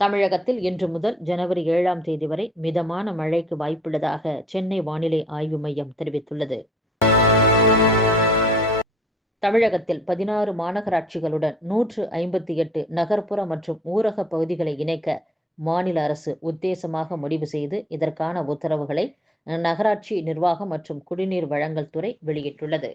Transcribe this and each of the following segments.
தமிழகத்தில் இன்று முதல் ஜனவரி ஏழாம் தேதி வரை மிதமான மழைக்கு வாய்ப்புள்ளதாக சென்னை வானிலை ஆய்வு மையம் தெரிவித்துள்ளது. தமிழகத்தில் பதினாறு மாநகராட்சிகளுடன் நூற்று ஐம்பத்தி எட்டு நகர்ப்புற மற்றும் ஊரக பகுதிகளை இணைக்க மாநில அரசு உத்தேசமாக முடிவு செய்து இதற்கான உத்தரவுகளை நகராட்சி நிர்வாகம் மற்றும் குடிநீர் வழங்கல் துறை வெளியிட்டுள்ளது.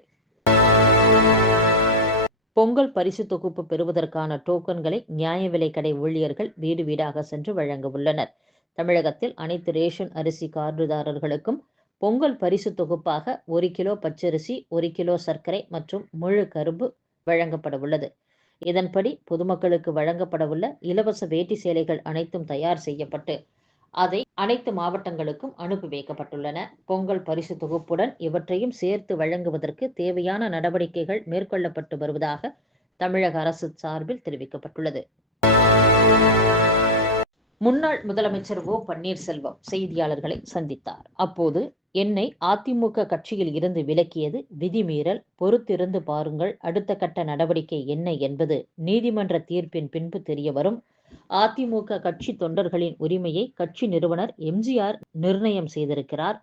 பொங்கல் பரிசு தொகுப்பு பெறுவதற்கான டோக்கன்களை நியாய விலை கடை ஊழியர்கள் வீடு வீடாக சென்று வழங்க உள்ளனர். தமிழகத்தில் அனைத்து ரேஷன் அரிசி கார்டுதாரர்களுக்கும் பொங்கல் பரிசு தொகுப்பாக ஒரு கிலோ பச்சரிசி ஒரு கிலோ சர்க்கரை மற்றும் முழு கரும்பு வழங்கப்பட உள்ளது. இதன்படி பொதுமக்களுக்கு வழங்கப்படவுள்ள இலவச வேட்டி சேலைகள் அனைத்தும் தயார் செய்யப்பட்டு அதை அனைத்து மாவட்டங்களுக்கும் அனுப்பி வைக்கப்பட்டுள்ளன. பொங்கல் பரிசு தொகுப்புடன் இவற்றையும் சேர்த்து வழங்குவதற்கு தேவையான நடவடிக்கைகள் மேற்கொள்ளப்பட்டு வருவதாக தமிழக அரசு சார்பில் தெரிவிக்கப்பட்டுள்ளது. முன்னாள் முதலமைச்சர் ஓ பன்னீர்செல்வம் செய்தியாளர்களை சந்தித்தார். அப்போது என்னை அதிமுக கட்சியில் இருந்து விலக்கியது விதிமீறல் பொறுத்திருந்து பாருங்கள் அடுத்த கட்ட நடவடிக்கை என்ன என்பது நீதிமன்ற தீர்ப்பின் பின்பு தெரிய வரும் அதிமுக கட்சி தொண்டர்களின் உரிமையை கட்சி நிறுவனர் எம்ஜிஆர் நிர்ணயம் செய்திருக்கிறார்.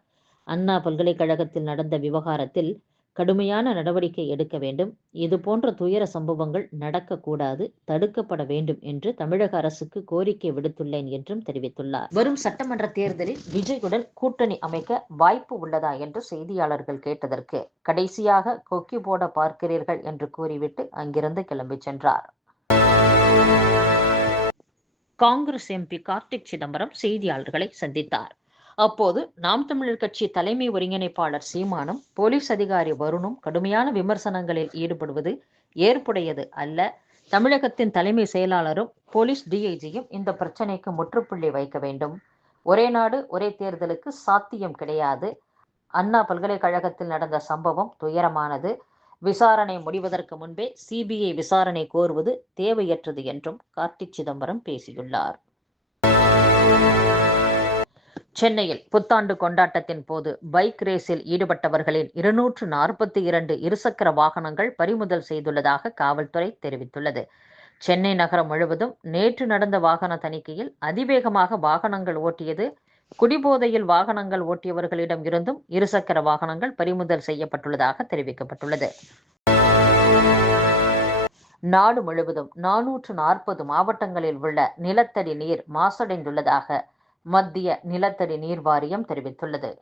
அண்ணா பல்கலைக்கழகத்தில் நடந்த விவகாரத்தில் கடுமையான நடவடிக்கை எடுக்க வேண்டும். இதுபோன்ற துயர சம்பவங்கள் நடக்கக்கூடாது தடுக்கப்பட வேண்டும் என்று தமிழக அரசுக்கு கோரிக்கை விடுத்துள்ளேன் என்றும் தெரிவித்துள்ளார். வரும் சட்டமன்ற தேர்தலில் விஜயுடன் கூட்டணி அமைக்க வாய்ப்பு உள்ளதா என்று செய்தியாளர்கள் கேட்டதற்கு கடைசியாக கொக்கி போட பார்க்கிறீர்கள் என்று கூறிவிட்டு அங்கிருந்து கிளம்பி சென்றார். காங்கிரஸ் எம்பி கார்த்திக் சிதம்பரம் செய்தியாளர்களை சந்தித்தார். அப்போது நாம் தமிழர் கட்சி தலைமை ஒருங்கிணைப்பாளர் சீமானும் போலீஸ் அதிகாரி வருணும் கடுமையான விமர்சனங்களில் ஈடுபடுவது ஏற்புடையது அல்ல. தமிழகத்தின் தலைமை செயலாளரும் போலீஸ் டிஐஜியும் இந்த பிரச்சனைக்கு முற்றுப்புள்ளி வைக்க வேண்டும். ஒரே நாடு ஒரே தேர்தலுக்கு சாத்தியம் கிடையாது. அண்ணா பல்கலைக்கழகத்தில் நடந்த சம்பவம் துயரமானது. விசாரணை முடிவதற்கு முன்பே சிபிஐ விசாரணை கோருவது தேவையற்றது என்றும் கார்த்தி சிதம்பரம் பேசியுள்ளார். சென்னையில் புத்தாண்டு கொண்டாட்டத்தின் போது பைக் ரேஸில் ஈடுபட்டவர்களின் இருநூற்று நாற்பத்தி இரண்டு இருசக்கர வாகனங்கள் பறிமுதல் செய்துள்ளதாக காவல்துறை தெரிவித்துள்ளது. சென்னை நகரம் முழுவதும் நேற்று நடந்த வாகன தணிக்கையில் அதிவேகமாக வாகனங்கள் ஓட்டியது குடிபோதையில் வாகனங்கள் ஓட்டியவர்களிடம் இருந்தும் இருசக்கர வாகனங்கள் பறிமுதல் செய்யப்பட்டுள்ளதாக தெரிவிக்கப்பட்டுள்ளது. நாடு முழுவதும் நானூற்று நாற்பது மாவட்டங்களில் உள்ள நிலத்தடி நீர் மாசடைந்துள்ளதாக மத்திய நிலத்தடி நீர் வாரியம் தெரிவித்துள்ளது.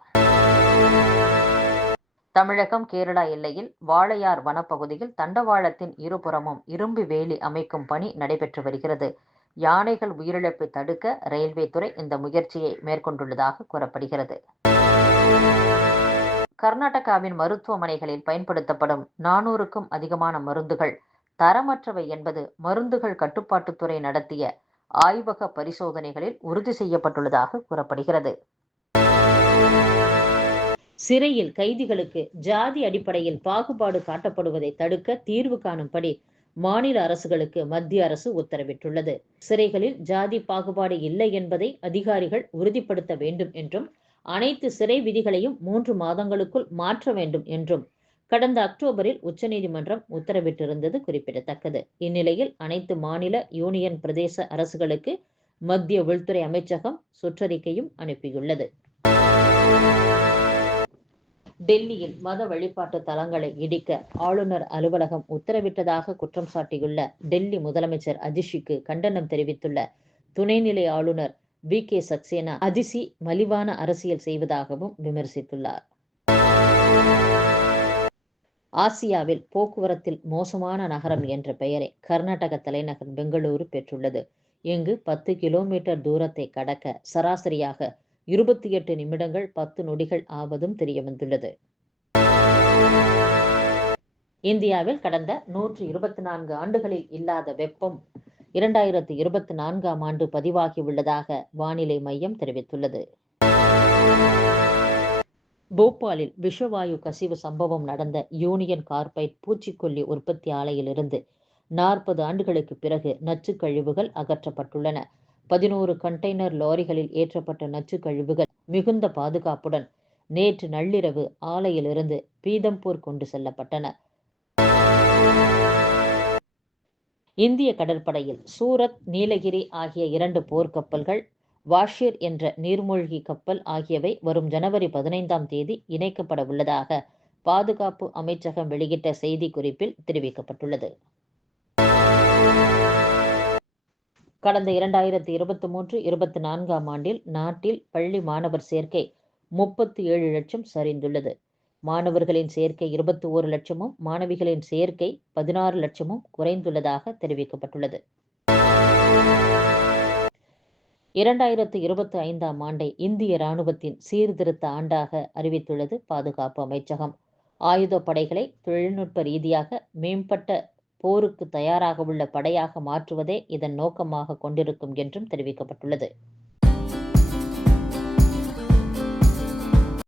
தமிழகம் கேரளா எல்லையில் வாழையார் வனப்பகுதியில் தண்டவாளத்தின் இருபுறமும் இரும்பு வேலி அமைக்கும் பணி நடைபெற்று வருகிறது. யானைகள் உயிரிழப்பை தடுக்க ரயில்வே துறை இந்த முயற்சியை மேற்கொண்டுள்ளதாக கூறப்படுகிறது. கர்நாடகாவின் மருத்துவமனைகளில் பயன்படுத்தப்படும் நானூறுக்கும் அதிகமான மருந்துகள் தரமற்றவை என்பது மருந்துகள் கட்டுப்பாட்டுத்துறை நடத்திய ஆய்வக பரிசோதனைகளில் உறுதி செய்யப்பட்டுள்ளதாக கூறப்படுகிறது. சிறையில் கைதிகளுக்கு ஜாதி அடிப்படையில் பாகுபாடு காட்டப்படுவதை தடுக்க தீர்வு காணும்படி மாநில அரசுகளுக்கு மத்திய அரசு உத்தரவிட்டுள்ளது. சிறைகளில் ஜாதி பாகுபாடு இல்லை என்பதை அதிகாரிகள் உறுதிப்படுத்த வேண்டும் என்றும் அனைத்து சிறை விதிகளையும் மூன்று மாதங்களுக்குள் மாற்ற வேண்டும் என்றும் கடந்த அக்டோபரில் உச்சநீதிமன்றம் உத்தரவிட்டிருந்தது குறிப்பிடத்தக்கது. இந்நிலையில் அனைத்து மாநில யூனியன் பிரதேச அரசுகளுக்கு மத்திய உள்துறை அமைச்சகம் சுற்றறிக்கையும் அனுப்பியுள்ளது. டெல்லியில் மத வழிபாட்டு தலங்களை இடிக்க ஆளுநர் அலுவலகம் உத்தரவிட்டதாக குற்றம் சாட்டியுள்ள டெல்லி முதலமைச்சர் அதிஷிக்கு கண்டனம் தெரிவித்துள்ள துணைநிலை ஆளுநர் வி. கே. சக்சேனா அதிசி மலிவான அரசியல் செய்வதாகவும் விமர்சித்துள்ளார். ஆசியாவில் போக்குவரத்தில் மோசமான நகரம் என்ற பெயரை கர்நாடக தலைநகர் பெங்களூரு பெற்றுள்ளது. இங்கு பத்து கிலோமீட்டர் தூரத்தை கடக்க சராசரியாக இருபத்தி எட்டு நிமிடங்கள் பத்து நொடிகள் ஆவதும் தெரியவந்துள்ளது. இந்தியாவில் கடந்த நூற்று இருபத்தி நான்கு ஆண்டுகளில் இல்லாத வெப்பம் இரண்டாயிரத்து இருபத்தி நான்காம் ஆண்டு பதிவாகியுள்ளதாக வானிலை மையம் தெரிவித்துள்ளது. போபாலில் விஷவாயு கசிவு சம்பவம் நடந்த யூனியன் கார்பைட் பூச்சிக்கொல்லி உற்பத்தி ஆலையிலிருந்து நாற்பது ஆண்டுகளுக்கு பிறகு நச்சு கழிவுகள் அகற்றப்பட்டுள்ளன. பதினோரு கண்டெய்னர் லாரிகளில் ஏற்றப்பட்ட நச்சு கழிவுகள் மிகுந்த பாதுகாப்புடன் நேற்று நள்ளிரவு ஆலையிலிருந்து பீதம்பூர் கொண்டு செல்லப்பட்டன. இந்திய கடற்படையில் சூரத் நீலகிரி ஆகிய இரண்டு போர்க்கப்பல்கள் வாஷிர் என்ற நீர்மூழ்கி கப்பல் ஆகியவை வரும் ஜனவரி பதினைந்தாம் தேதி இணைக்கப்பட உள்ளதாக பாதுகாப்பு அமைச்சகம் வெளியிட்ட செய்திக்குறிப்பில் தெரிவிக்கப்பட்டுள்ளது. கடந்த இரண்டாயிரத்தி இருபத்தி மூன்று இருபத்தி நான்காம் ஆண்டில் நாட்டில் பள்ளி மாணவர் சேர்க்கை முப்பத்தி ஏழு லட்சம் சரிந்துள்ளது. மாணவர்களின் சேர்க்கை இருபத்தி ஓரு லட்சமும் மாணவிகளின் சேர்க்கை பதினாறு லட்சமும் குறைந்துள்ளதாக தெரிவிக்கப்பட்டுள்ளது. இரண்டாயிரத்து இருபத்தி ஐந்தாம் ஆண்டை இந்திய இராணுவத்தின் சீர்திருத்த ஆண்டாக அறிவித்துள்ளது பாதுகாப்பு அமைச்சகம். ஆயுத படைகளை தொழில்நுட்ப ரீதியாக மேம்பட்ட போருக்கு தயாராக உள்ள படையாக மாற்றுவதே இதன் நோக்கமாக கொண்டிருக்கும் என்றும் தெரிவிக்கப்பட்டுள்ளது.